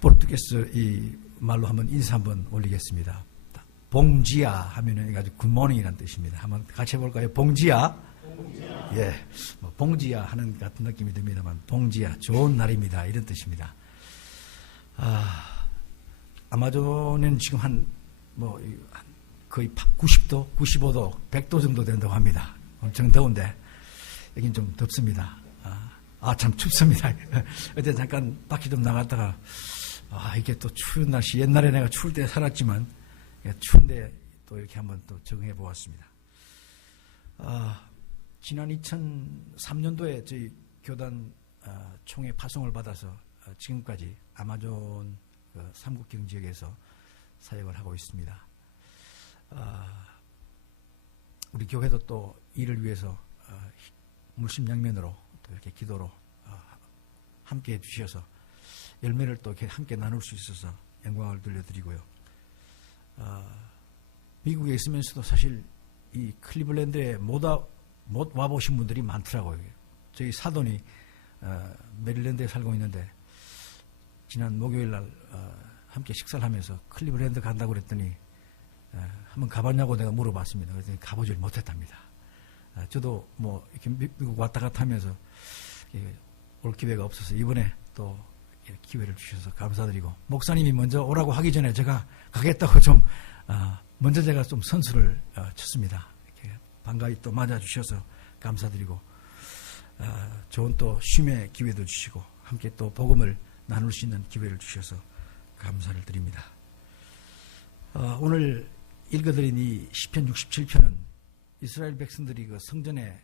포르투게스 이 말로 한번 인사 한번 올리겠습니다. 봉지야 하면은 아주 굿모닝이라는 뜻입니다. 한번 같이 해볼까요? 봉지야. 봉지야. 예, 뭐 봉지야 하는 같은 느낌이 듭니다만 봉지야 좋은 날입니다 이런 뜻입니다. 아마존에는 지금 거의 90도, 95도, 100도 정도 된다고 합니다. 엄청 더운데 여긴 좀 덥습니다. 참 춥습니다. 어제 잠깐 밖에 좀 나갔다가 이게 또 추운 날씨, 옛날에 내가 추울 때 살았지만 추운데 또 이렇게 한번 또 적응해 보았습니다. 지난 2003년도에 저희 교단 총회 파송을 받아서 지금까지 아마존 삼국경 지역에서 사역을 하고 있습니다. 우리 교회도 또 이를 위해서 물심양면으로 또 이렇게 기도로 함께 해주셔서 열매를 또 이렇게 함께 나눌 수 있어서 영광을 돌려드리고요. 미국에 있으면서도 사실 이 클리블랜드에 못 와보신 분들이 많더라고요. 저희 사돈이 메릴랜드에 살고 있는데 지난 목요일 날 함께 식사를 하면서 클리블랜드 간다고 그랬더니 한번 가봤냐고 내가 물어봤습니다. 그랬더니 가보질 못했답니다. 저도 뭐 이렇게 미국 왔다 갔다 하면서 올 기회가 없어서 이번에 또 기회를 주셔서 감사드리고, 목사님이 먼저 오라고 하기 전에 제가 가겠다고 먼저 제가 좀 선수를 쳤습니다. 이렇게 반가이 또 맞아주셔서 감사드리고, 좋은 또 쉼의 기회도 주시고 함께 또 복음을 나눌 수 있는 기회를 주셔서 감사를 드립니다. 오늘 읽어드린 이 시편 67편은 이스라엘 백성들이 그 성전에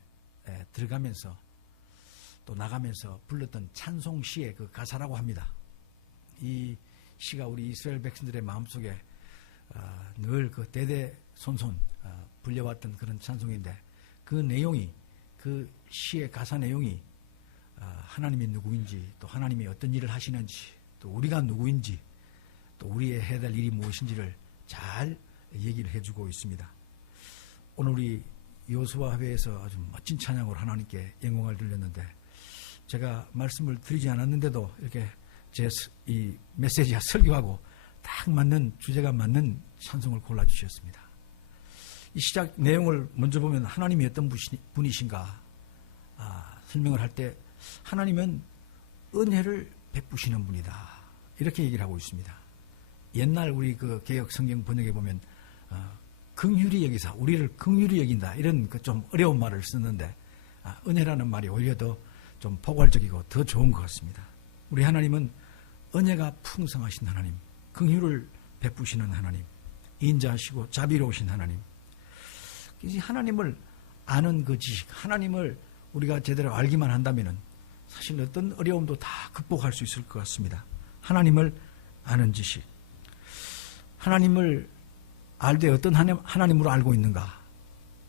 들어가면서 또 나가면서 불렀던 찬송시의 그 가사라고 합니다. 이 시가 우리 이스라엘 백성들의 마음속에 늘 그 대대손손 불려왔던 그런 찬송인데, 그 내용이, 그 시의 가사 내용이 하나님이 누구인지, 또 하나님이 어떤 일을 하시는지, 또 우리가 누구인지, 또 우리의 해야 될 일이 무엇인지를 잘 얘기를 해주고 있습니다. 오늘 우리 여호수아 회에서 아주 멋진 찬양으로 하나님께 영광을 돌렸는데, 제가 말씀을 드리지 않았는데도 이렇게 제 이 메시지와 설교하고 딱 맞는, 주제가 맞는 찬송을 골라주셨습니다. 이 시작 내용을 먼저 보면 하나님이 어떤 분이신가 설명을 할 때 하나님은 은혜를 베푸시는 분이다 이렇게 얘기를 하고 있습니다. 옛날 우리 그 개역 성경 번역에 보면 긍휼히 여기사, 우리를 긍휼히 여긴다 이런 그 좀 어려운 말을 쓰는데, 은혜라는 말이 오히려 더 좀 포괄적이고 더 좋은 것 같습니다. 우리 하나님은 은혜가 풍성하신 하나님, 긍휼을 베푸시는 하나님, 인자하시고 자비로우신 하나님. 이 하나님을 아는 그 지식, 하나님을 우리가 제대로 알기만 한다면은 사실 어떤 어려움도 다 극복할 수 있을 것 같습니다. 하나님을 아는 지식. 하나님을 알되 어떤 하나님으로 알고 있는가?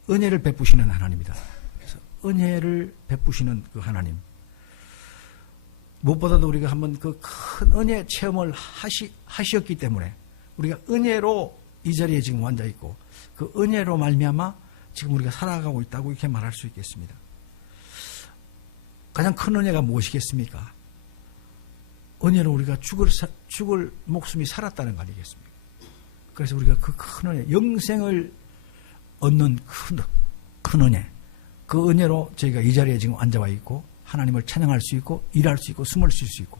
은혜를 베푸시는 하나님이다. 그래서 은혜를 베푸시는 그 하나님. 무엇보다도 우리가 한번 그 큰 은혜 체험을 하셨기 때문에 우리가 은혜로 이 자리에 지금 앉아 있고, 그 은혜로 말미암아 지금 우리가 살아가고 있다고 이렇게 말할 수 있겠습니다. 가장 큰 은혜가 무엇이겠습니까? 은혜로 우리가 죽을 목숨이 살았다는 거 아니겠습니까? 그래서 우리가 그 큰 은혜, 영생을 얻는 큰 은혜, 그 은혜로 저희가 이 자리에 지금 앉아와 있고 하나님을 찬양할 수 있고 일할 수 있고 숨을 쉴 수 있고,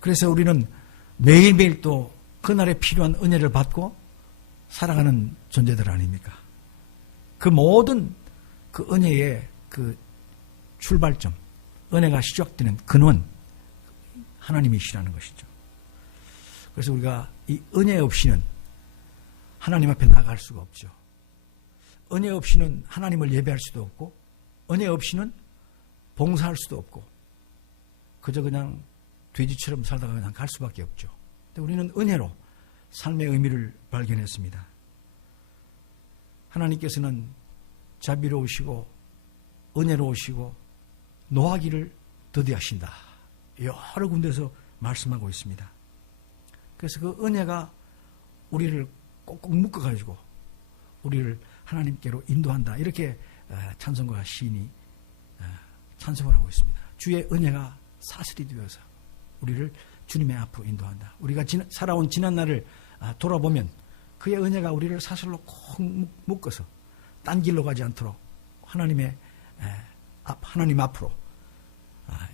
그래서 우리는 매일매일 또 그날에 필요한 은혜를 받고 살아가는 존재들 아닙니까? 그 모든 그 은혜의 그 출발점, 은혜가 시작되는 근원, 하나님이시라는 것이죠. 그래서 우리가 이 은혜 없이는 하나님 앞에 나갈 수가 없죠. 은혜 없이는 하나님을 예배할 수도 없고, 은혜 없이는 봉사할 수도 없고, 그저 그냥 돼지처럼 살다가 그냥 갈 수밖에 없죠. 근데 우리는 은혜로 삶의 의미를 발견했습니다. 하나님께서는 자비로우시고 은혜로우시고 노하기를 더디하신다. 여러 군데서 말씀하고 있습니다. 그래서 그 은혜가 우리를 꼭꼭 묶어가지고 우리를 하나님께로 인도한다. 이렇게 찬송가 시인이 찬송을 하고 있습니다. 주의 은혜가 사슬이 되어서 우리를 주님의 앞으로 인도한다. 우리가 살아온 지난 날을 돌아보면 그의 은혜가 우리를 사슬로 콕 묶어서 딴 길로 가지 않도록 하나님 앞으로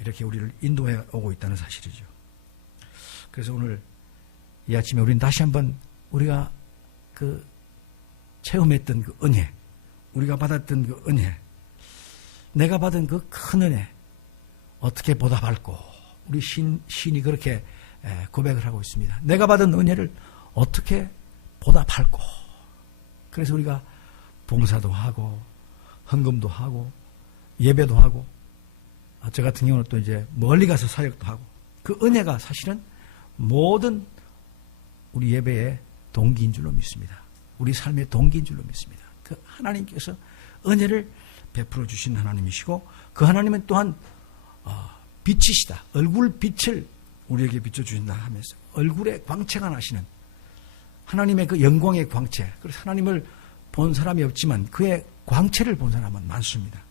이렇게 우리를 인도해 오고 있다는 사실이죠. 그래서 오늘 이 아침에 우리는 다시 한번 우리가 그 체험했던 그 은혜, 우리가 받았던 그 은혜, 내가 받은 그 큰 은혜 어떻게 보답할고, 우리 신이 그렇게 고백을 하고 있습니다. 내가 받은 은혜를 어떻게 보답할고. 그래서 우리가 봉사도 하고 헌금도 하고 예배도 하고, 저 같은 경우는 또 이제 멀리 가서 사역도 하고, 그 은혜가 사실은 모든 우리 예배의 동기인 줄로 믿습니다. 우리 삶의 동기인 줄로 믿습니다. 그 하나님께서 은혜를 베풀어 주신 하나님이시고, 그 하나님은 또한 빛이시다. 얼굴 빛을 우리에게 비춰주신다 하면서 얼굴에 광채가 나시는 하나님의 그 영광의 광채. 그래서 하나님을 본 사람이 없지만 그의 광채를 본 사람은 많습니다.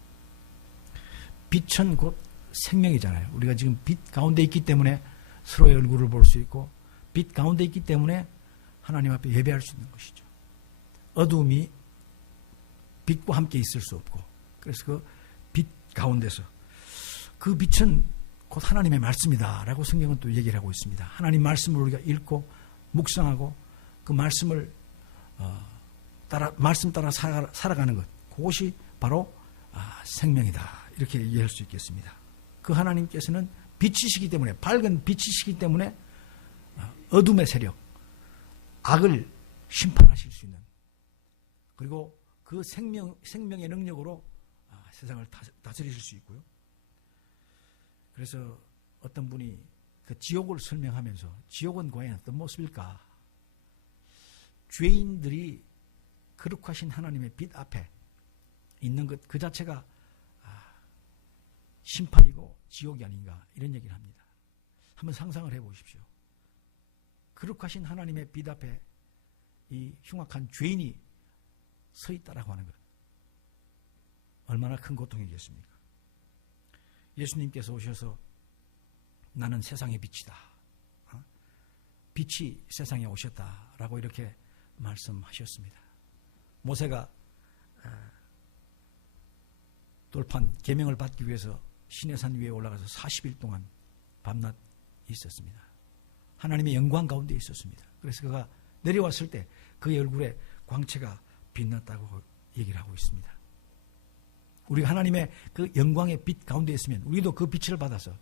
빛은 곧 생명이잖아요. 우리가 지금 빛 가운데 있기 때문에 서로의 얼굴을 볼 수 있고, 빛 가운데 있기 때문에 하나님 앞에 예배할 수 있는 것이죠. 어두움이 빛과 함께 있을 수 없고, 그래서 그 빛 가운데서 그 빛은 곧 하나님의 말씀이다 라고 성경은 또 얘기를 하고 있습니다. 하나님 말씀을 우리가 읽고 묵상하고 그 말씀을 말씀 따라 살아가는 것, 그것이 바로 생명이다, 이렇게 이해할 수 있겠습니다. 그 하나님께서는 빛이시기 때문에, 밝은 빛이시기 때문에 어둠의 세력, 악을 심판하실 수 있는, 그리고 그 생명의 능력으로 세상을 다스리실 수 있고요. 그래서 어떤 분이 그 지옥을 설명하면서, 지옥은 과연 어떤 모습일까? 죄인들이 거룩하신 하나님의 빛 앞에 있는 것 그 자체가 심판이고 지옥이 아닌가, 이런 얘기를 합니다. 한번 상상을 해보십시오. 거룩하신 하나님의 빛 앞에 이 흉악한 죄인이 서 있다라고 하는 것, 얼마나 큰 고통이겠습니까? 예수님께서 오셔서 나는 세상의 빛이다, 빛이 세상에 오셨다라고 이렇게 말씀하셨습니다. 모세가 돌판 계명을 받기 위해서 시내산 위에 올라가서 40일 동안 밤낮 있었습니다. 하나님의 영광 가운데 있었습니다. 그래서 그가 내려왔을 때 그의 얼굴에 광채가 빛났다고 얘기를 하고 있습니다. 우리가 하나님의 그 영광의 빛 가운데 있으면 우리도 그 빛을 받아서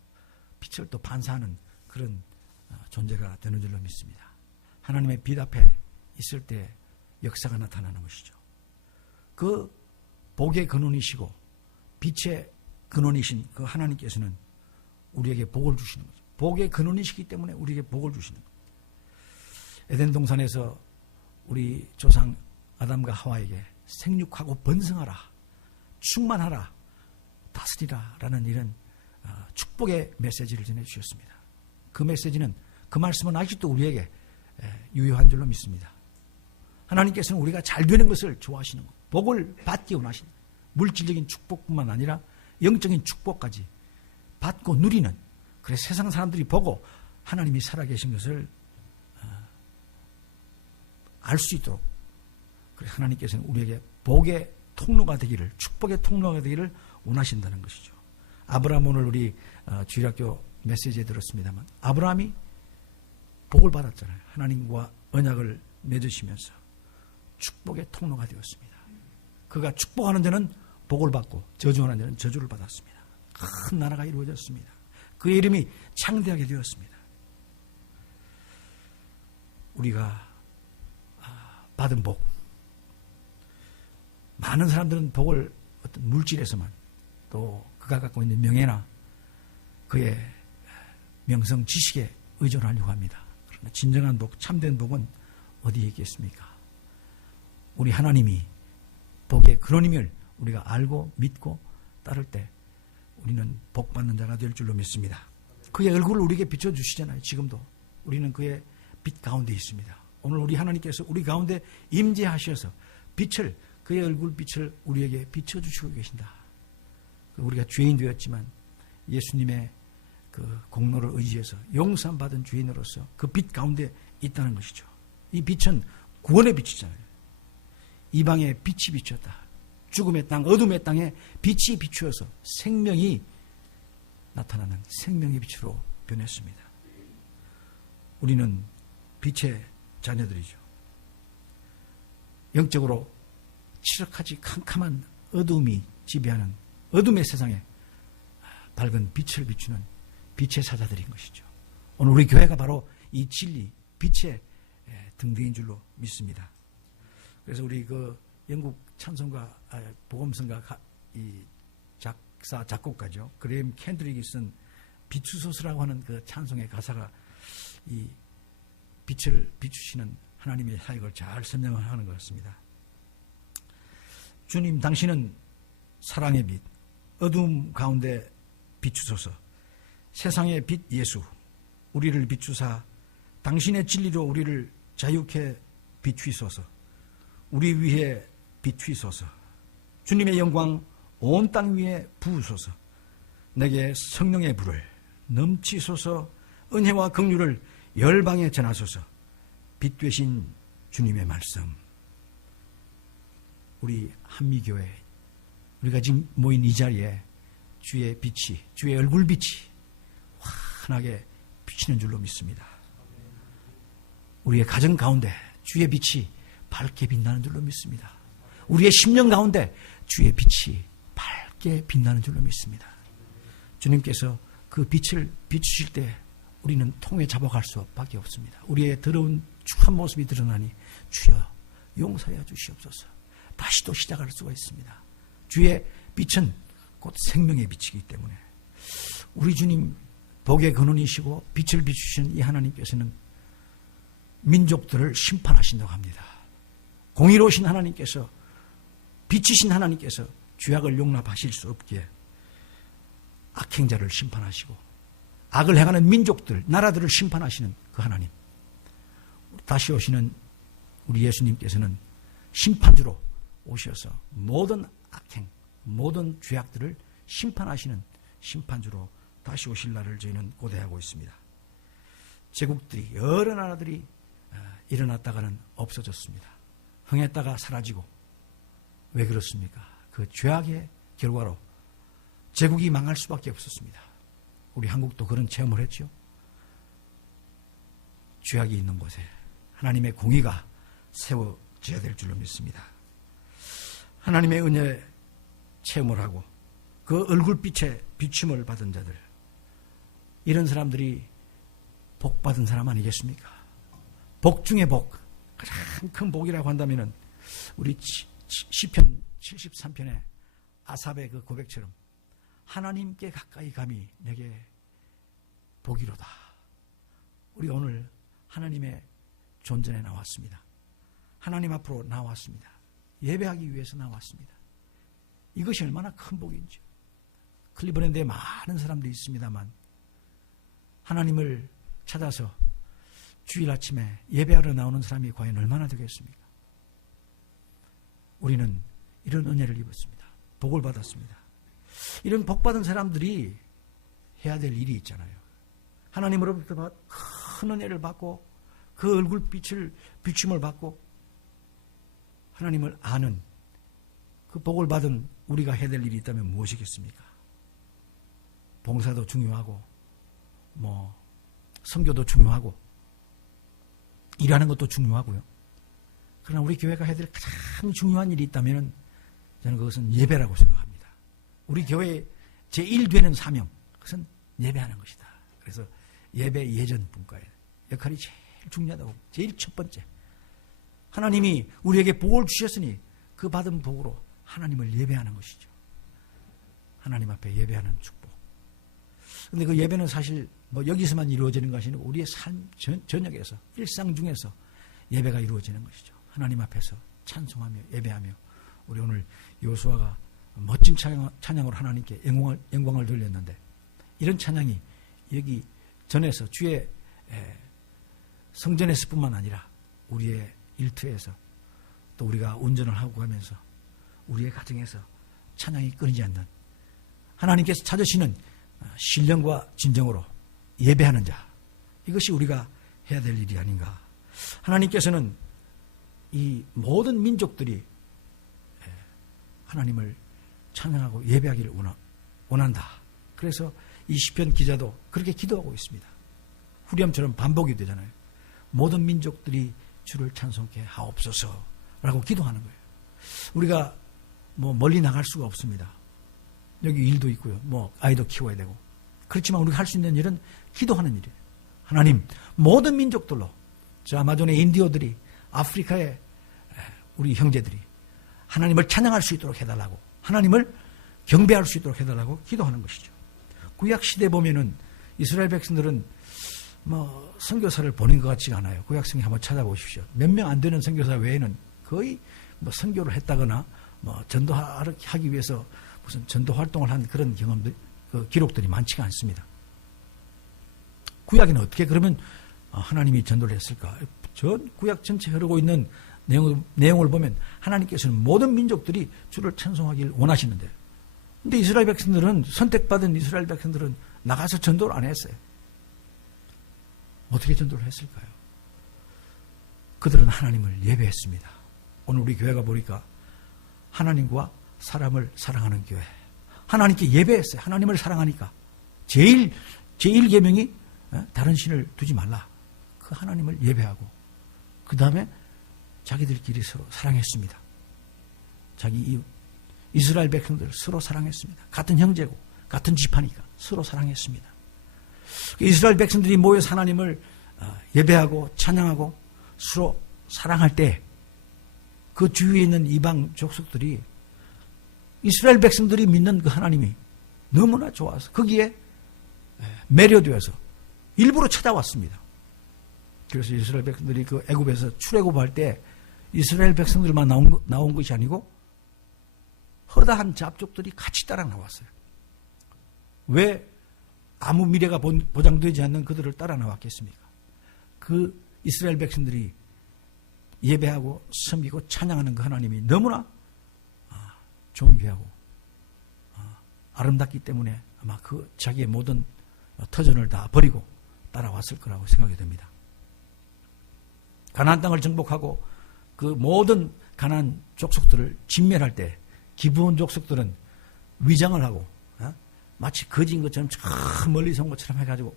빛을 또 반사하는 그런 존재가 되는 줄로 믿습니다. 하나님의 빛 앞에 있을 때 역사가 나타나는 것이죠. 그 복의 근원이시고 빛의 근원이신 그 하나님께서는 우리에게 복을 주시는 거죠. 복의 근원이시기 때문에 우리에게 복을 주시는 거죠. 에덴 동산에서 우리 조상 아담과 하와에게 생육하고 번성하라, 충만하라, 다스리라 라는 이런 축복의 메시지를 전해주셨습니다. 그 메시지는, 그 말씀은 아직도 우리에게 유효한 줄로 믿습니다. 하나님께서는 우리가 잘 되는 것을 좋아하시는 것, 복을 받기 원하시는, 물질적인 축복뿐만 아니라 영적인 축복까지 받고 누리는, 그래서 세상 사람들이 보고 하나님이 살아계신 것을 알 수 있도록, 그래서 하나님께서는 우리에게 복의 통로가 되기를, 축복의 통로가 되기를 원하신다는 것이죠. 아브라함, 오늘 우리 주일학교 메시지에 들었습니다만 아브라함이 복을 받았잖아요. 하나님과 언약을 맺으시면서 축복의 통로가 되었습니다. 그가 축복하는 자는 복을 받고 저주하는 자는 저주를 받았습니다. 큰 나라가 이루어졌습니다. 그의 이름이 창대하게 되었습니다. 우리가 받은 복, 많은 사람들은 복을 어떤 물질에서만, 또 그가 갖고 있는 명예나 그의 명성, 지식에 의존하려고 합니다. 그러나 진정한 복, 참된 복은 어디에 있겠습니까? 우리 하나님이 복의 근원임을 우리가 알고 믿고 따를 때 우리는 복 받는 자가 될 줄로 믿습니다. 그의 얼굴을 우리에게 비춰주시잖아요. 지금도 우리는 그의 빛 가운데 있습니다. 오늘 우리 하나님께서 우리 가운데 임재하셔서 빛을, 그의 얼굴 빛을 우리에게 비춰주시고 계신다. 우리가 죄인 되었지만 예수님의 그 공로를 의지해서 용서받은 주인으로서 그 빛 가운데 있다는 것이죠. 이 빛은 구원의 빛이잖아요. 이방에 빛이 비쳤다. 죽음의 땅, 어둠의 땅에 빛이 비추어서 생명이 나타나는 생명의 빛으로 변했습니다. 우리는 빛의 자녀들이죠. 영적으로 치력하지 캄캄한 어둠이 지배하는 어둠의 세상에 밝은 빛을 비추는 빛의 사자들인 것이죠. 오늘 우리 교회가 바로 이 진리, 빛의 등대인 줄로 믿습니다. 그래서 우리 그 영국 찬송가, 복음성가 이 작사, 작곡가죠. 그레임 캔드릭이 쓴 비추소서라고 하는 그 찬송의 가사가 이 빛을 비추시는 하나님의 사역을 잘 설명하는 것 같습니다. 주님, 당신은 사랑의 빛, 어둠 가운데 비추소서. 세상의 빛 예수, 우리를 비추사 당신의 진리로 우리를 자유케 비추소서. 우리 위에 비추소서. 주님의 영광 온 땅 위에 부으소서. 내게 성령의 불을 넘치소서. 은혜와 긍휼을 열방에 전하소서. 빛 되신 주님의 말씀. 우리 한미교회, 우리가 지금 모인 이 자리에 주의 빛이, 주의 얼굴빛이 환하게 비치는 줄로 믿습니다. 우리의 가정 가운데 주의 빛이 밝게 빛나는 줄로 믿습니다. 우리의 심령 가운데 주의 빛이 밝게 빛나는 줄로 믿습니다. 주님께서 그 빛을 비추실 때 우리는 통에 잡아갈 수밖에 없습니다. 우리의 더러운 축한 모습이 드러나니 주여 용서하여 주시옵소서. 다시 또 시작할 수가 있습니다. 주의 빛은 곧 생명의 빛이기 때문에 우리 주님 복의 근원이시고 빛을 비추시는 이 하나님께서는 민족들을 심판하신다고 합니다. 공의로우신 하나님께서, 빛이신 하나님께서 죄악을 용납하실 수 없기에 악행자를 심판하시고 악을 행하는 민족들, 나라들을 심판하시는 그 하나님, 다시 오시는 우리 예수님께서는 심판주로 오셔서 모든 악행, 모든 죄악들을 심판하시는 심판주로 다시 오실 날을 저희는 고대하고 있습니다. 제국들이, 여러 나라들이 일어났다가는 없어졌습니다. 흥했다가 사라지고. 왜 그렇습니까? 그 죄악의 결과로 제국이 망할 수밖에 없었습니다. 우리 한국도 그런 체험을 했죠. 죄악이 있는 곳에 하나님의 공의가 세워져야 될 줄로 믿습니다. 하나님의 은혜 체험을 하고 그 얼굴빛에 비춤을 받은 자들, 이런 사람들이 복 받은 사람 아니겠습니까? 복 중에 복, 가장 큰 복이라고 한다면 우리 시편 73편의 아삽의 그 고백처럼 하나님께 가까이 감이 내게 복이로다. 우리 오늘 하나님의 존전에 나왔습니다. 하나님 앞으로 나왔습니다. 예배하기 위해서 나왔습니다. 이것이 얼마나 큰 복인지. 클리브랜드에 많은 사람들이 있습니다만 하나님을 찾아서 주일 아침에 예배하러 나오는 사람이 과연 얼마나 되겠습니까? 우리는 이런 은혜를 입었습니다. 복을 받았습니다. 이런 복받은 사람들이 해야 될 일이 있잖아요. 하나님으로부터 큰 은혜를 받고 그 얼굴빛을 비춤을 받고 하나님을 아는 그 복을 받은 우리가 해야 될 일이 있다면 무엇이겠습니까? 봉사도 중요하고 선교도 중요하고 일하는 것도 중요하고요. 그러나 우리 교회가 해야 될 가장 중요한 일이 있다면 저는 그것은 예배라고 생각합니다. 우리 교회의 제1되는 사명, 그것은 예배하는 것이다. 그래서 예배 예전 분과의 역할이 제일 중요하다고, 제일 첫 번째. 하나님이 우리에게 복을 주셨으니 그 받은 복으로 하나님을 예배하는 것이죠. 하나님 앞에 예배하는 축복. 그런데 그 예배는 사실 여기서만 이루어지는 것이 아니고 우리의 삶 전역에서, 일상 중에서 예배가 이루어지는 것이죠. 하나님 앞에서 찬송하며 예배하며, 우리 오늘 여호수아가 멋진 찬양으로 하나님께 영광을 돌렸는데, 이런 찬양이 여기 전에서 주의 성전에서 뿐만 아니라 우리의 일터에서, 또 우리가 운전을 하고 가면서 우리의 가정에서 찬양이 끊이지 않는, 하나님께서 찾으시는 신령과 진정으로 예배하는 자, 이것이 우리가 해야 될 일이 아닌가. 하나님께서는 이 모든 민족들이 하나님을 찬양하고 예배하기를 원한다. 그래서 이 시편 기자도 그렇게 기도하고 있습니다. 후렴처럼 반복이 되잖아요. 모든 민족들이 주를 찬송케 하옵소서라고 기도하는 거예요. 우리가 멀리 나갈 수가 없습니다. 여기 일도 있고요. 아이도 키워야 되고. 그렇지만 우리가 할 수 있는 일은 기도하는 일이에요. 하나님, 모든 민족들로, 저 아마존의 인디오들이, 아프리카의 우리 형제들이 하나님을 찬양할 수 있도록 해달라고, 하나님을 경배할 수 있도록 해달라고 기도하는 것이죠. 구약 시대 보면은 이스라엘 백성들은 선교사를 보낸 것 같지가 않아요. 구약성에 한번 찾아보십시오. 몇 명 안 되는 선교사 외에는 거의 선교를 했다거나 전도하기 위해서 무슨 전도 활동을 한 그런 경험들, 기록들이 많지가 않습니다. 구약에는 어떻게 그러면 하나님이 전도를 했을까? 전 구약 전체 흐르고 있는 내용을 보면 하나님께서는 모든 민족들이 주를 찬송하길 원하시는데, 근데 이스라엘 백성들은, 선택받은 이스라엘 백성들은 나가서 전도를 안 했어요. 어떻게 전도를 했을까요? 그들은 하나님을 예배했습니다. 오늘 우리 교회가 보니까 하나님과 사람을 사랑하는 교회. 하나님께 예배했어요. 하나님을 사랑하니까. 제일 계명이 다른 신을 두지 말라. 그 하나님을 예배하고, 그 다음에 자기들끼리 서로 사랑했습니다. 자기 이스라엘 백성들 서로 사랑했습니다. 같은 형제고 같은 지파니까 서로 사랑했습니다. 이스라엘 백성들이 모여서 하나님을 예배하고 찬양하고 서로 사랑할 때 그 주위에 있는 이방 족속들이 이스라엘 백성들이 믿는 그 하나님이 너무나 좋아서 거기에 매료되어서 일부러 찾아왔습니다. 그래서 이스라엘 백성들이 그 애굽에서 출애굽할 때 이스라엘 백성들만 나온 것이 아니고 허다한 잡족들이 같이 따라 나왔어요. 왜 아무 미래가 보장되지 않는 그들을 따라 나왔겠습니까? 그 이스라엘 백성들이 예배하고 섬기고 찬양하는 그 하나님이 너무나 존귀하고 아름답기 때문에 아마 그 자기의 모든 터전을 다 버리고 따라왔을 거라고 생각이 됩니다. 가나안 땅을 정복하고 그 모든 가나안 족속들을 진멸할 때 기브온 족속들은 위장을 하고 마치 거지인 것처럼 저 멀리서 온 것처럼 해가지고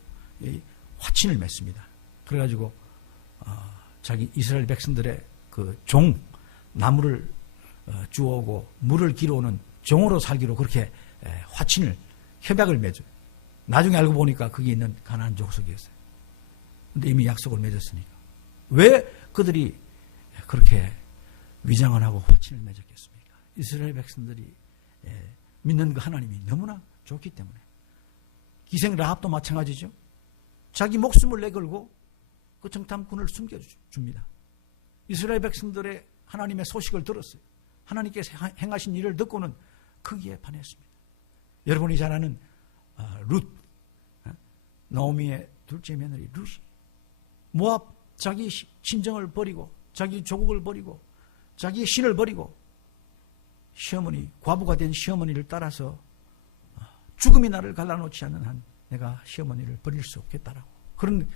화친을 맺습니다. 그래가지고 자기 이스라엘 백성들의 그 종, 나무를 주워오고 물을 길어오는 종으로 살기로 그렇게 협약을 맺어요. 나중에 알고 보니까 거기 있는 가나안 족속이었어요. 근데 이미 약속을 맺었으니까. 왜 그들이 그렇게 위장을 하고 화친을 맺었겠습니까? 이스라엘 백성들이 믿는 그 하나님이 너무나 좋기 때문에. 기생 라합도 마찬가지죠. 자기 목숨을 내걸고 그 정탐꾼을 숨겨줍니다. 이스라엘 백성들의 하나님의 소식을 들었어요. 하나님께서 행하신 일을 듣고는 거기에 반했습니다. 여러분이 잘 아는 룻, 나오미의 둘째 며느리 룻이 모압 자기 친정을 버리고 자기 조국을 버리고 자기의 신을 버리고 시어머니, 과부가 된 시어머니를 따라서 죽음이 나를 갈라놓지 않는 한 내가 시어머니를 버릴 수 없겠다라고 그런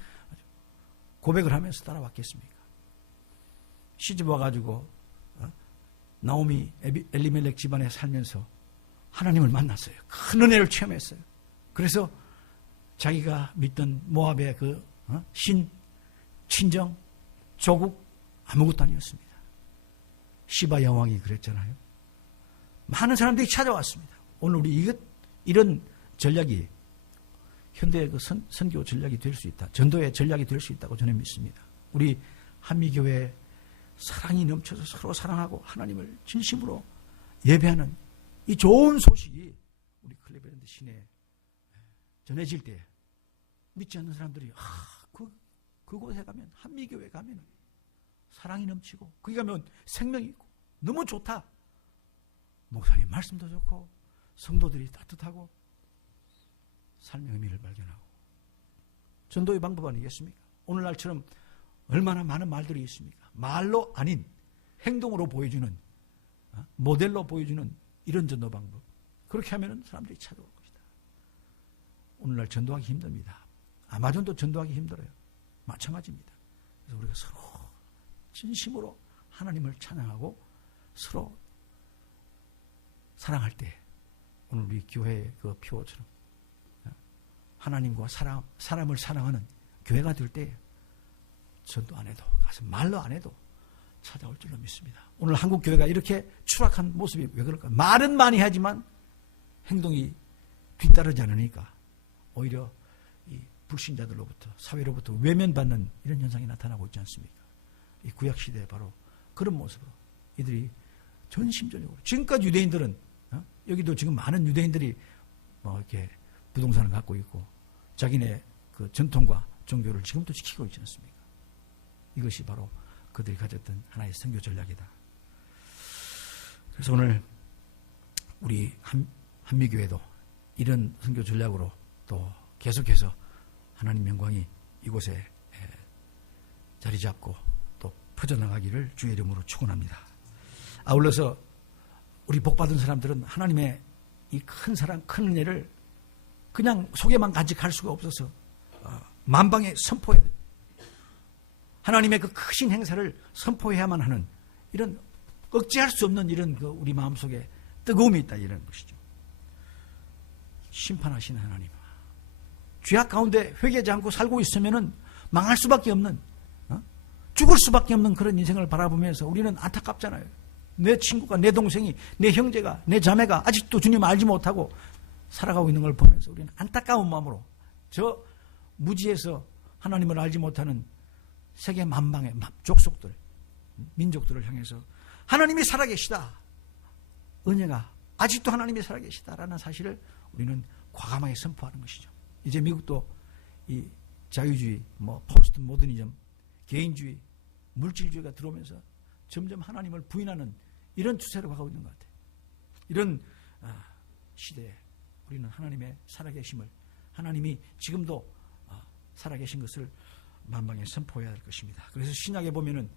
고백을 하면서 따라왔겠습니까? 시집 와가지고 나오미 엘리멜렉 집안에 살면서 하나님을 만났어요. 큰 은혜를 체험했어요. 그래서 자기가 믿던 모압의 그 신, 친정, 조국 아무것도 아니었습니다. 시바 여왕이 그랬잖아요. 많은 사람들이 찾아왔습니다. 오늘 우리 이런 전략이 현대의 그 선교 전략이 될 수 있다. 전도의 전략이 될 수 있다고 저는 믿습니다. 우리 한미교회에 사랑이 넘쳐서 서로 사랑하고 하나님을 진심으로 예배하는 이 좋은 소식이 우리 클리브랜드 시내에 전해질 때 믿지 않는 사람들이 그곳에 가면 한미교회에 가면 사랑이 넘치고 거기 가면 생명이 있고 너무 좋다. 목사님 말씀도 좋고 성도들이 따뜻하고 삶의 의미를 발견하고 전도의 방법 아니겠습니까? 오늘날처럼 얼마나 많은 말들이 있습니까? 말로 아닌 행동으로 보여주는 모델로 보여주는 이런 전도 방법. 그렇게 하면 사람들이 찾아올 것이다. 오늘날 전도하기 힘듭니다. 아마존도 전도하기 힘들어요. 마찬가지입니다. 그래서 우리가 서로 진심으로 하나님을 찬양하고 서로 사랑할 때 오늘 우리 교회의 그 표어처럼 하나님과 사람을 사랑하는 교회가 될 때 전도 안 해도 가서 말로 안 해도 찾아올 줄로 믿습니다. 오늘 한국 교회가 이렇게 추락한 모습이 왜 그럴까? 말은 많이 하지만 행동이 뒤따르지 않으니까 오히려 이 불신자들로부터 사회로부터 외면받는 이런 현상이 나타나고 있지 않습니까? 이 구약 시대에 바로 그런 모습으로 이들이 전심전력으로 지금까지 유대인들은 여기도 지금 많은 유대인들이 뭐 이렇게 부동산을 갖고 있고 자기네 그 전통과 종교를 지금도 지키고 있지 않습니까? 이것이 바로 그들이 가졌던 하나의 선교 전략이다. 그래서 오늘 우리 한미교회도 이런 선교 전략으로 또 계속해서 하나님 영광이 이곳에 자리 잡고 또 퍼져나가기를 주의 이름으로 축원합니다. 아울러서 우리 복받은 사람들은 하나님의 이 큰 사랑, 큰 은혜를 그냥 속에만 간직할 수가 없어서 만방에 선포해야 돼요. 하나님의 그 크신 행사를 선포해야만 하는 이런 억제할 수 없는 이런 그 우리 마음속에 뜨거움이 있다 이런 것이죠. 심판하시는 하나님, 죄악 가운데 회개하지 않고 살고 있으면은 망할 수밖에 없는, 죽을 수밖에 없는 그런 인생을 바라보면서 우리는 안타깝잖아요. 내 친구가, 내 동생이, 내 형제가, 내 자매가 아직도 주님 알지 못하고 살아가고 있는 걸 보면서 우리는 안타까운 마음으로 저 무지에서 하나님을 알지 못하는 세계 만방의 족속들, 민족들을 향해서 하나님이 살아계시다, 은혜가 아직도 하나님이 살아계시다라는 사실을 우리는 과감하게 선포하는 것이죠. 이제 미국도 이 자유주의, 포스트 모더니즘, 개인주의, 물질주의가 들어오면서 점점 하나님을 부인하는 이런 추세로 가고 있는 것 같아요. 이런 시대에 우리는 하나님의 살아계심을, 하나님이 지금도 살아계신 것을 만방에 선포해야 할 것입니다. 그래서 신약에 보면은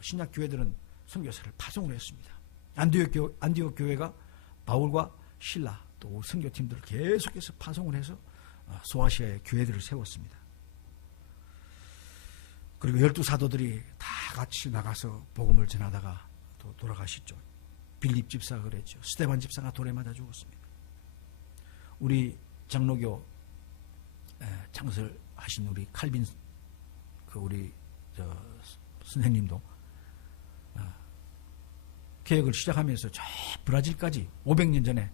신약 교회들은 선교사를 파송을 했습니다. 안디옥 교회가 바울과 실라 또 선교팀들을 계속해서 파송을 해서 소아시아에 교회들을 세웠습니다. 그리고 12사도들이 다 같이 나가서 복음을 전하다가 또 돌아가셨죠. 빌립 집사가 그랬죠. 스데반 집사가 돌에 맞아 죽었습니다. 우리 장로교 창설하신 우리 칼빈 우리 선생님도 개혁을 시작하면서 저 브라질까지 500년 전에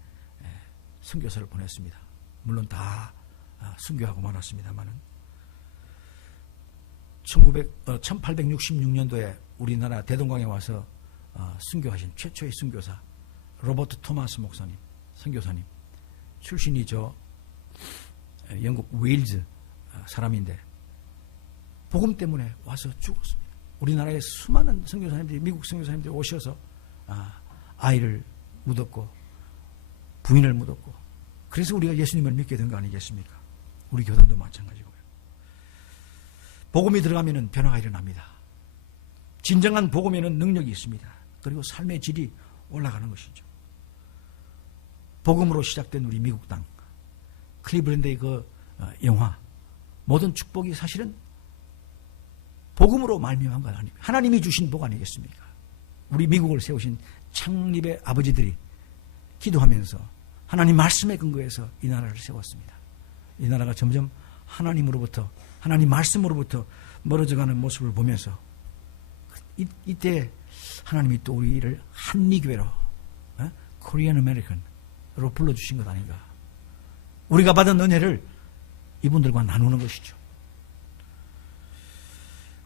선교사를 보냈습니다. 물론 다 순교하고 말았습니다만은 1866년도에 우리나라 대동강에 와서 순교하신 최초의 순교사 로버트 토마스 목사님, 선교사님 출신이 영국 웨일즈 사람인데 복음 때문에 와서 죽었습니다. 우리나라에 수많은 선교사님들이, 미국 선교사님들이 오셔서 아이를 묻었고 부인을 묻었고, 그래서 우리가 예수님을 믿게 된 거 아니겠습니까? 우리 교단도 마찬가지고요. 복음이 들어가면 변화가 일어납니다. 진정한 복음에는 능력이 있습니다. 그리고 삶의 질이 올라가는 것이죠. 복음으로 시작된 우리 미국 땅, 클리블랜드의 그 영화, 모든 축복이 사실은 복음으로 말미암은 것 아닙니까? 하나님이 주신 복 아니겠습니까? 우리 미국을 세우신 창립의 아버지들이 기도하면서 하나님 말씀에 근거해서 이 나라를 세웠습니다. 이 나라가 점점 하나님으로부터, 하나님 말씀으로부터 멀어져가는 모습을 보면서 이때 하나님이 또 우리를 한미교회로, 코리안 아메리칸으로 불러주신 것 아닌가. 우리가 받은 은혜를 이분들과 나누는 것이죠.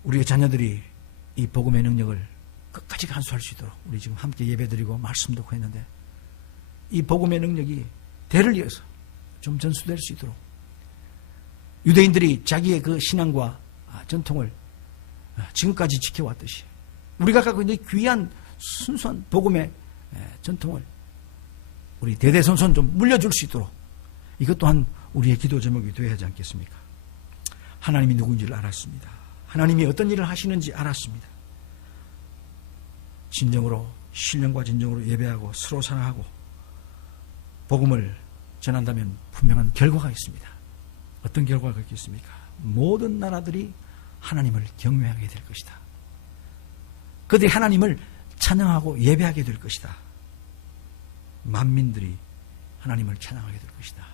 우리의 자녀들이 이 복음의 능력을 끝까지 간수할 수 있도록 우리 지금 함께 예배드리고 말씀 듣고 했는데, 이 복음의 능력이 대를 이어서 좀 전수될 수 있도록 유대인들이 자기의 그 신앙과 전통을 지금까지 지켜왔듯이 우리가 갖고 있는 귀한 순수한 복음의 전통을 우리 대대손손 좀 물려줄 수 있도록, 이것 또한 우리의 기도 제목이 되어야 하지 않겠습니까? 하나님이 누구인지를 알았습니다. 하나님이 어떤 일을 하시는지 알았습니다. 진정으로, 신령과 진정으로 예배하고 서로 사랑하고 복음을 전한다면 분명한 결과가 있습니다. 어떤 결과가 있겠습니까? 모든 나라들이 하나님을 경외하게 될 것이다. 그들이 하나님을 찬양하고 예배하게 될 것이다. 만민들이 하나님을 찬양하게 될 것이다.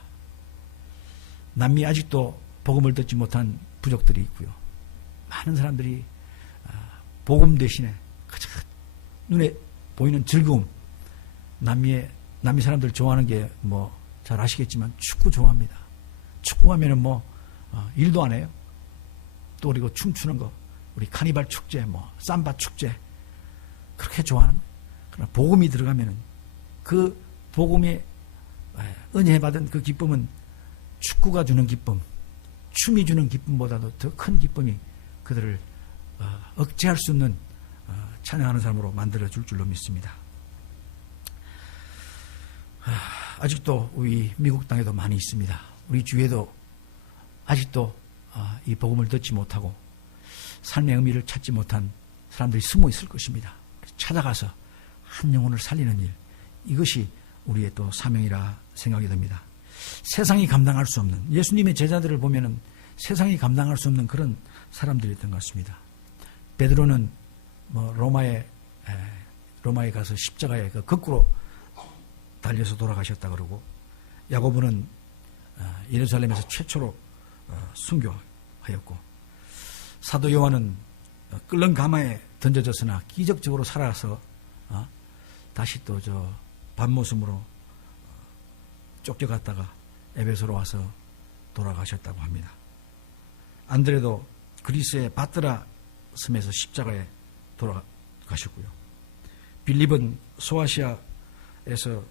남미에 아직도 복음을 듣지 못한 부족들이 있고요. 많은 사람들이 복음 대신에 그저 눈에 보이는 즐거움, 남미 사람들 좋아하는 게 뭐 잘 아시겠지만 축구 좋아합니다. 축구하면은 뭐 일도 안 해요. 또 그리고 춤추는 거, 우리 카니발 축제, 뭐 삼바 축제 그렇게 좋아하는 거예요. 그러나 복음이 들어가면은 그 복음에 은혜 받은 그 기쁨은 축구가 주는 기쁨, 춤이 주는 기쁨보다도 더 큰 기쁨이 그들을 억제할 수 없는 찬양하는 사람으로 만들어줄 줄로 믿습니다. 아직도 우리 미국 땅에도 많이 있습니다. 우리 주위에도 아직도 이 복음을 듣지 못하고 삶의 의미를 찾지 못한 사람들이 숨어 있을 것입니다. 찾아가서 한 영혼을 살리는 일, 이것이 우리의 또 사명이라 생각이 듭니다. 세상이 감당할 수 없는, 예수님의 제자들을 보면은 세상이 감당할 수 없는 그런 사람들이었던 것 같습니다. 베드로는 뭐 로마에 가서 십자가에 거꾸로 달려서 돌아가셨다 그러고, 야고보는 예루살렘에서 최초로 순교하였고, 사도 요한은 끓는 가마에 던져졌으나 기적적으로 살아서 다시 또 저 밤모습으로 쫓겨갔다가 에베소로 와서 돌아가셨다고 합니다. 안드레도 그리스의 바트라 섬에서 십자가에 돌아가셨고요. 빌립은 소아시아에서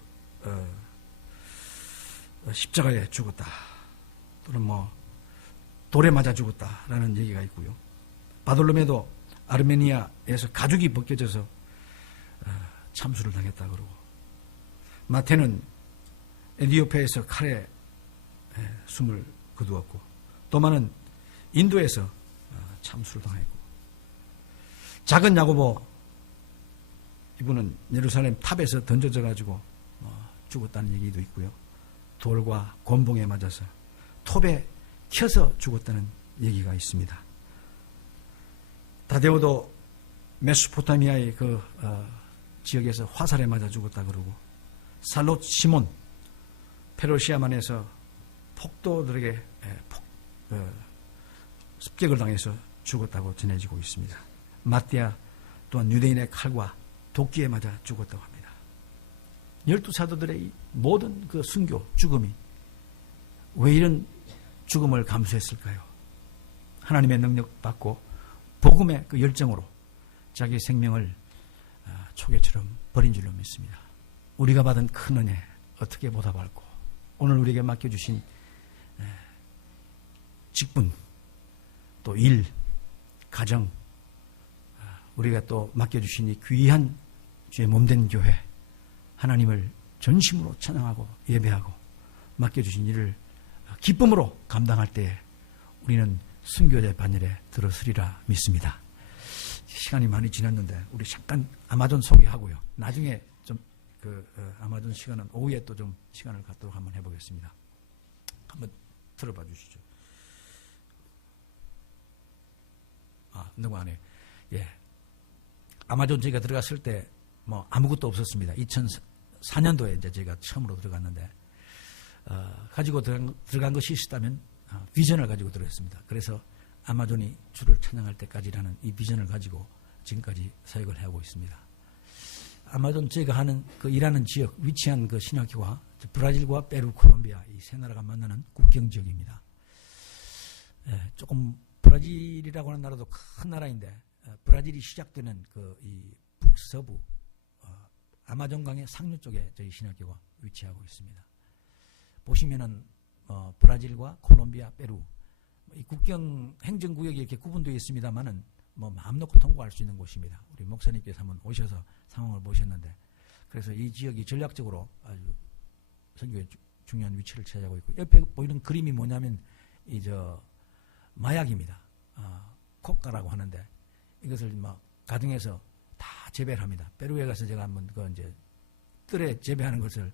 십자가에 죽었다, 또는 뭐 돌에 맞아 죽었다라는 얘기가 있고요. 바돌로메도 아르메니아에서 가죽이 벗겨져서 참수를 당했다 그러고, 마태는 에디오피아에서 칼에 숨을 거두었고, 도마는 인도에서 참수를 당했고, 작은 야고보 이분은 예루살렘 탑에서 던져져 가지고 죽었다는 얘기도 있고요. 돌과 곤봉에 맞아서 톱에 켜서 죽었다는 얘기가 있습니다. 다데오도 메소포타미아의 그 지역에서 화살에 맞아 죽었다 그러고, 살롯 시몬 페르시아만에서 폭도들에게 습격을 당해서 죽었다고 전해지고 있습니다. 마띠아 또한 유대인의 칼과 도끼에 맞아 죽었다고 합니다. 12사도들의 모든 그 순교, 죽음이 왜 이런 죽음을 감수했을까요? 하나님의 능력 받고 복음의 그 열정으로 자기 생명을 초계처럼 버린 줄로 믿습니다. 우리가 받은 큰 은혜 어떻게 보답할고, 오늘 우리에게 맡겨주신 직분, 또 일, 가정, 우리가 또 맡겨주신 이 귀한 주의 몸된 교회, 하나님을 전심으로 찬양하고 예배하고 맡겨주신 일을 기쁨으로 감당할 때에 우리는 순교자의 반열에 들어서리라 믿습니다. 시간이 많이 지났는데 우리 잠깐 아마존 소개하고요. 나중에 좀 아마존 시간은 오후에 또 좀 시간을 갖도록 한번 해보겠습니다. 한번 들어봐 주시죠. 누구 안 해요? 예. 아마존 저희가 들어갔을 때 뭐 아무것도 없었습니다. 2004년도에 이제 저희가 처음으로 들어갔는데, 가지고 들어간 것이 있었다면 비전을 가지고 들어갔습니다. 그래서 아마존이 주를 찬양할 때까지라는 이 비전을 가지고 지금까지 사역을 해오고 있습니다. 아마존 저희가 하는 그 일하는 지역, 위치한 그 신학교가 브라질과 페루, 콜롬비아 이 세 나라가 만나는 국경 지역입니다. 조금 브라질이라고 하는 나라도 큰 나라인데, 브라질이 시작되는 그 이 북서부 아마존강의 상류 쪽에 저희 신학교가 위치하고 있습니다. 보시면은 브라질과 콜롬비아, 페루 이 국경 행정구역이 이렇게 구분되어 있습니다만은 뭐 마음 놓고 통과할 수 있는 곳입니다. 우리 목사님께서 한번 오셔서 상황을 보셨는데, 그래서 이 지역이 전략적으로 아주 선교에 중요한 위치를 차지하고 있고, 옆에 보이는 그림이 뭐냐면 마약입니다. 코카라고 하는데 이것을 막 가정에서 다 재배를 합니다. 페루에 가서 제가 한번 뜰에 재배하는 것을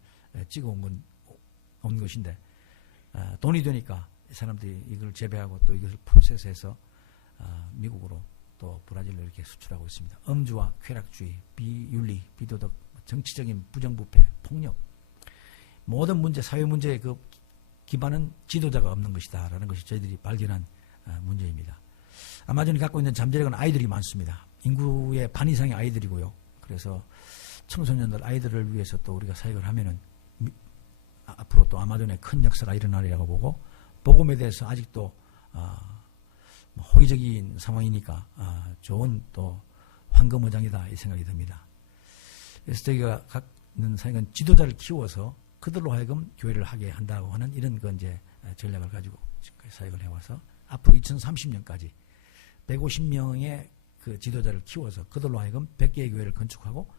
찍어 온 것인데, 돈이 되니까 이 사람들이 이걸 재배하고 또 이것을 프로세스해서 미국으로 또 브라질로 이렇게 수출하고 있습니다. 음주와 쾌락주의, 비윤리, 비도덕, 정치적인 부정부패, 폭력, 모든 문제, 사회 문제의 그 기반은 지도자가 없는 것이다라는 것이 저희들이 발견한 문제입니다. 아마존이 갖고 있는 잠재력은 아이들이 많습니다. 인구의 반 이상의 아이들이고요. 그래서 청소년들, 아이들을 위해서 또 우리가 사역을 하면은 앞으로 또 아마존에 큰 역사가 일어나리라고 보고, 복음에 대해서 아직도 호기적인 상황이니까 좋은 또 황금어장이다 이 생각이 듭니다. 그래서 저희가 갖는 사역은 지도자를 키워서 그들로 하여금 교회를 하게 한다고 하는 이런 그 이제 전략을 가지고 지금까지 사역을 해와서 앞으로 2030년까지 150명의 그 지도자를 키워서 그들로 하여금 100개의 교회를 건축하고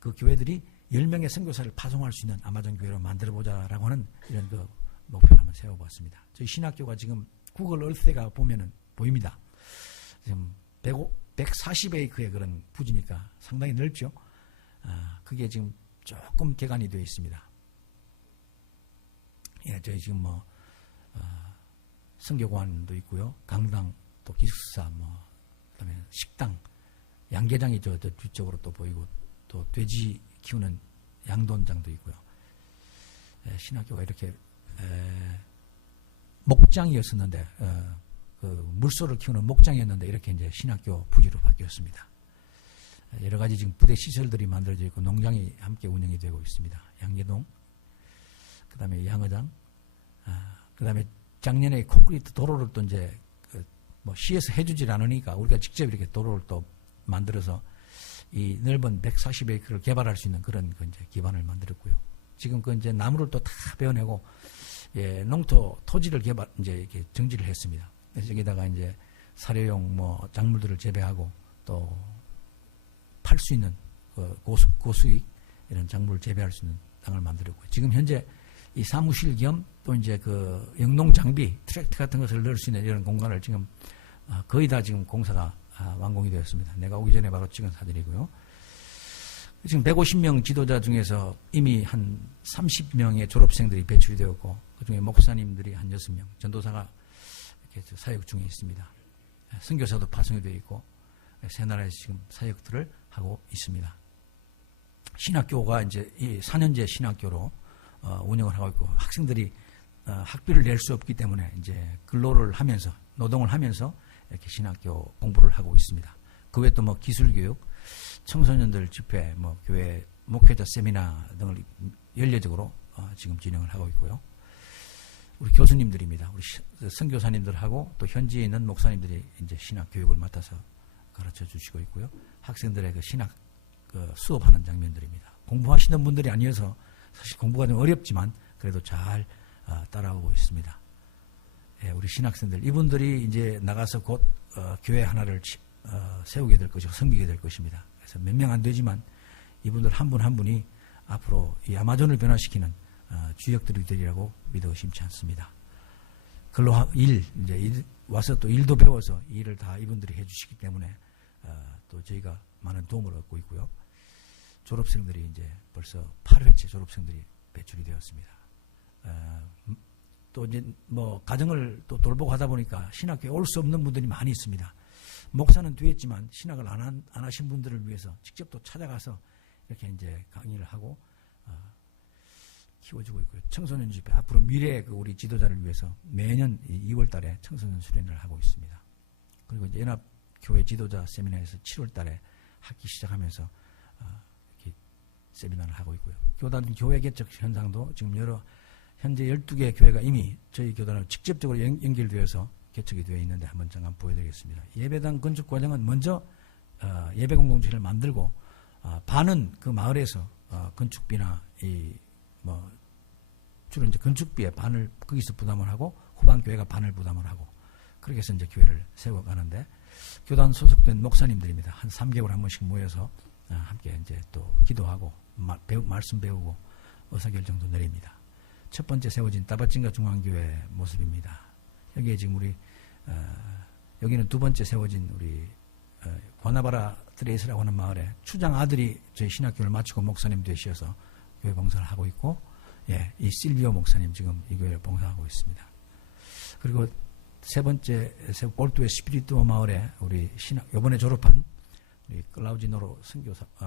그 교회들이 10명의 선교사를 파송할 수 있는 아마존 교회로 만들어보자라고 하는 이런 그 목표를 한번 세워봤습니다. 저희 신학교가 지금 구글 얼스가 보면은 보입니다. 지금 140에이크의 그런 부지니까 상당히 넓죠. 그게 지금 조금 개간이 되어 있습니다. 예, 저희 지금 성교관도 있고요. 강당, 또 기숙사, 그다음에 식당, 양계장이 저 뒤쪽으로 또 보이고, 또 돼지 키우는 양돈장도 있고요. 신학교가 이렇게 목장이었었는데, 그 물소를 키우는 목장이었는데 이렇게 이제 신학교 부지로 바뀌었습니다. 여러 가지 지금 부대 시설들이 만들어져 있고 농장이 함께 운영이 되고 있습니다. 양계동, 그 다음에 양어장, 그 다음에 작년에 콘크리트 도로를 또 이제 시에서 해주질 않으니까 우리가 직접 이렇게 도로를 또 만들어서 이 넓은 140에이크를 개발할 수 있는 그런 그 이제 기반을 만들었고요. 지금 그 이제 나무를 또 다 베어내고 농토 토지를 이제 이렇게 정지를 했습니다. 그래서 여기다가 이제 사료용 작물들을 재배하고 또 팔 수 있는 고수익 이런 작물을 재배할 수 있는 땅을 만들었고요. 지금 현재 이 사무실 겸 또 이제 그 영농 장비, 트랙터 같은 것을 넣을 수 있는 이런 공간을 지금 거의 다 지금 공사가 완공이 되었습니다. 내가 오기 전에 바로 찍은 사진이고요. 지금 150명 지도자 중에서 이미 한 30명의 졸업생들이 배출이 되었고, 그 중에 목사님들이 한 6명, 전도사가 이렇게 사역 중에 있습니다. 선교사도 파송이 되어 있고, 세 나라에서 지금 사역들을 하고 있습니다. 신학교가 이제 이 4년제 신학교로 운영을 하고 있고, 학생들이 학비를 낼 수 없기 때문에 이제 근로를 하면서, 노동을 하면서 이렇게 신학교 공부를 하고 있습니다. 그 외에 또 기술교육, 청소년들 집회, 교회 목회자 세미나 등을 연례적으로 지금 진행을 하고 있고요. 우리 교수님들입니다. 우리 선교사님들하고 또 현지에 있는 목사님들이 이제 신학 교육을 맡아서 가르쳐 주시고 있고요. 학생들의 그 신학 수업하는 장면들입니다. 공부하시는 분들이 아니어서 사실 공부가 좀 어렵지만 그래도 잘 따라오고 있습니다. 예, 우리 신학생들, 이분들이 이제 나가서 곧 교회 하나를 세우게 될 것이고 섬기게 될 것입니다. 그래서 몇 명 안 되지만 이분들 한 분 한 분이 앞으로 이 아마존을 변화시키는 주역들이 되리라고 믿어 의심치 않습니다. 이제 와서 또 일도 배워서 일을 다 이분들이 해주시기 때문에 또 저희가 많은 도움을 얻고 있고요. 졸업생들이 이제 벌써 8회째 졸업생들이 배출이 되었습니다. 또 이제 가정을 또 돌보고 하다 보니까 신학교에 올 수 없는 분들이 많이 있습니다. 목사는 되었지만 신학을 안 하신 분들을 위해서 직접 또 찾아가서 이렇게 이제 강의를 하고 키워주고 있고요. 청소년 집회, 앞으로 미래의 우리 지도자를 위해서 매년 2월 달에 청소년 수련을 하고 있습니다. 그리고 이제 연합교회 지도자 세미나에서 7월 달에 학기 시작하면서 이렇게 세미나를 하고 있고요. 교단 교회 개척 현상도 지금 현재 12개 교회가 이미 저희 교단으로 직접적으로 연결되어서 개척이 되어 있는데 한번 잠깐 보여드리겠습니다. 예배당 건축 과정은 먼저 예배 공동체를 만들고 반은 그 마을에서 건축비나 주로 이제 건축비의 반을 거기서 부담을 하고 후반 교회가 반을 부담을 하고 그렇게 해서 이제 교회를 세워가는데 교단 소속된 목사님들입니다. 한 3개월 한 번씩 모여서 함께 이제 또 기도하고 말씀 배우고 의사결정도 내립니다. 첫 번째 세워진 따바찡가 중앙교회 모습입니다. 여기에 지금 우리 여기는 두 번째 세워진 우리 과나바라 트레이스라고 하는 마을에 추장 아들이 저희 신학교를 마치고 목사님 되셔서 교회 봉사를 하고 있고, 이 실비오 목사님 지금 이 교회를 봉사하고 있습니다. 그리고 세 번째, 볼트의 스피리투어 마을에 우리 요번에 졸업한 우리 클라우지노로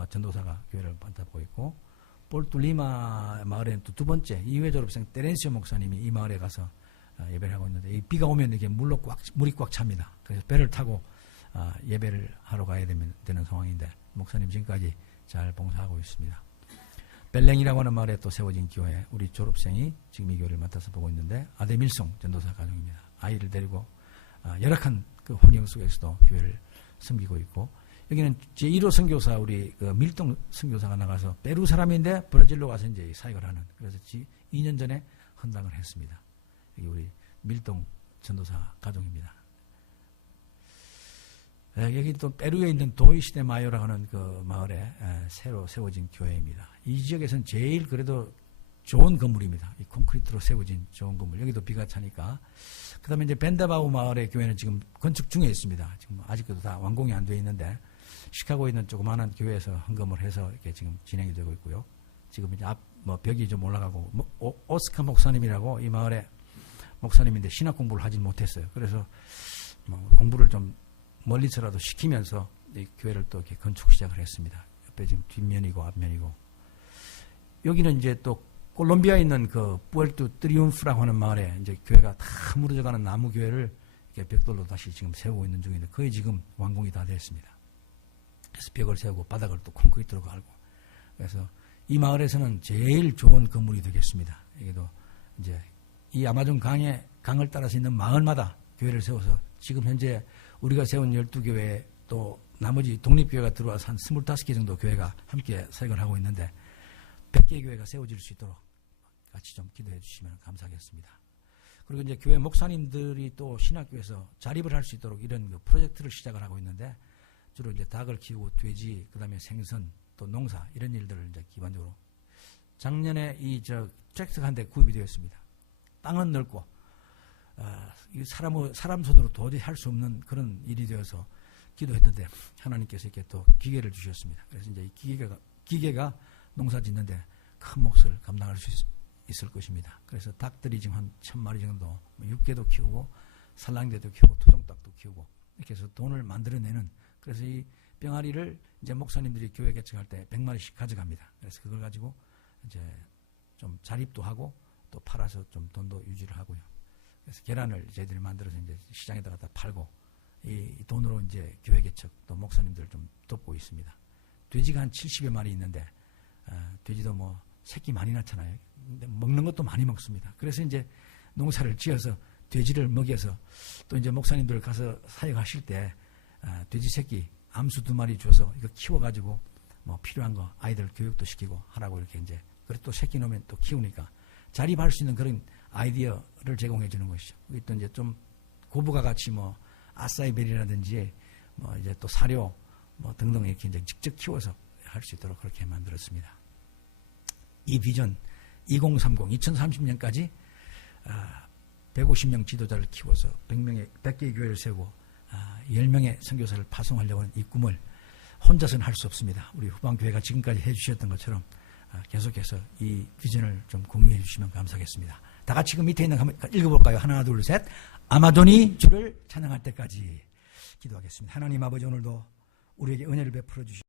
전도사가 교회를 맡아보고 있고, 볼트 리마 마을에는 또 두 번째 2회 졸업생 테렌시오 목사님이 이 마을에 가서 예배를 하고 있는데, 이 비가 오면 이게 물이 꽉 찹니다. 그래서 배를 타고 예배를 하러 가야 되는 상황인데, 목사님 지금까지 잘 봉사하고 있습니다. 벨랭이라고 하는 마을에 또 세워진 교회, 우리 졸업생이 지금 이 교회를 맡아서 보고 있는데, 아데밀송 전도사 가정입니다. 아이를 데리고 열악한 그 환경 속에서도 교회를 섬기고 있고, 여기는 제1호 선교사 우리 그 밀동 선교사가 나가서 페루 사람인데 브라질로 가서 이제 사역을 하는, 그래서 2년 전에 헌당을 했습니다. 여기 우리 밀동 전도사 가정입니다. 여기 또 페루에 있는 도이시데 마요라고 하는 그 마을에 새로 세워진 교회입니다. 이 지역에서는 제일 그래도 좋은 건물입니다. 이 콘크리트로 세워진 좋은 건물. 여기도 비가 차니까. 그 다음에 이제 벤다바우 마을의 교회는 지금 건축 중에 있습니다. 지금 아직도 다 완공이 안 되어 있는데, 시카고에 있는 조그마한 교회에서 헌금을 해서 이렇게 지금 진행이 되고 있고요. 지금 이제 벽이 좀 올라가고, 오스카 목사님이라고 이 마을의 목사님인데 신학 공부를 하진 못했어요. 그래서 공부를 좀 멀리서라도 시키면서 이 교회를 또 이렇게 건축 시작을 했습니다. 옆에 지금 뒷면이고 앞면이고. 여기는 이제 또 콜롬비아에 있는 그 뿌에르토 트리움프라고 하는 마을에 이제 교회가 다 무너져가는 나무 교회를 이렇게 벽돌로 다시 지금 세우고 있는 중인데, 거의 지금 완공이 다 됐습니다. 그래서 벽을 세우고 바닥을 또 콘크리트로 갈고, 그래서 이 마을에서는 제일 좋은 건물이 되겠습니다. 여기도 이제 이 아마존 강을 따라서 있는 마을마다 교회를 세워서 지금 현재 우리가 세운 12교회 또 나머지 독립교회가 들어와서 한 25개 정도 교회가 함께 사역을 하고 있는데, 100개 교회가 세워질 수 있도록 같이 좀 기도해 주시면 감사하겠습니다. 그리고 이제 교회 목사님들이 또 신학교에서 자립을 할 수 있도록 이런 그 프로젝트를 시작을 하고 있는데, 주로 이제 닭을 키우고 돼지, 그 다음에 생선, 또 농사, 이런 일들을 이제 기반적으로. 작년에 트랙터가 한 대 구입이 되었습니다. 땅은 넓고, 사람 손으로 도저히 할 수 없는 그런 일이 되어서 기도했는데, 하나님께서 이렇게 또 기계를 주셨습니다. 그래서 이제 이 기계가 농사 짓는데 큰 몫을 감당할 수 있을 것입니다. 그래서 닭들이 지금 한 1000마리 정도, 육개도 키우고, 산란개도 키우고, 토종닭도 키우고, 이렇게 해서 돈을 만들어내는, 그래서 이 병아리를 이제 목사님들이 교회 개척할 때 100마리씩 가져갑니다. 그래서 그걸 가지고 이제 좀 자립도 하고 또 팔아서 좀 돈도 유지를 하고요. 그래서 계란을 저희들이 만들어서 이제 시장에다가 다 팔고, 이 돈으로 이제 교회 개척 또 목사님들을 좀 돕고 있습니다. 돼지가 한 70여 마리 있는데, 돼지도 새끼 많이 낳잖아요. 근데 먹는 것도 많이 먹습니다. 그래서 이제 농사를 지어서 돼지를 먹여서 또 이제 목사님들 가서 사역하실 때 돼지 새끼 암수 2마리 줘서 이거 키워가지고 필요한 거 아이들 교육도 시키고 하라고 이렇게 이제, 그리고 또 새끼 놓으면 또 키우니까 자립할 수 있는 그런 아이디어를 제공해 주는 것이죠. 또 이제 좀 고부가 같이 아싸이벨이라든지 이제 또 사료 등등 이렇게 이제 직접 키워서 할 수 있도록 그렇게 만들었습니다. 이 비전 2030년까지 150명 지도자를 키워서 100개의 교회를 세우고 10명의 선교사를 파송하려고 하는 이 꿈을 혼자서는 할 수 없습니다. 우리 후방교회가 지금까지 해주셨던 것처럼 계속해서 이 비전을 좀 공유해 주시면 감사하겠습니다. 다 같이 그 밑에 있는 거 한번 읽어볼까요? 하나, 둘, 셋. 아마존이 주를 찬양할 때까지 기도하겠습니다. 하나님 아버지, 오늘도 우리에게 은혜를 베풀어 주시고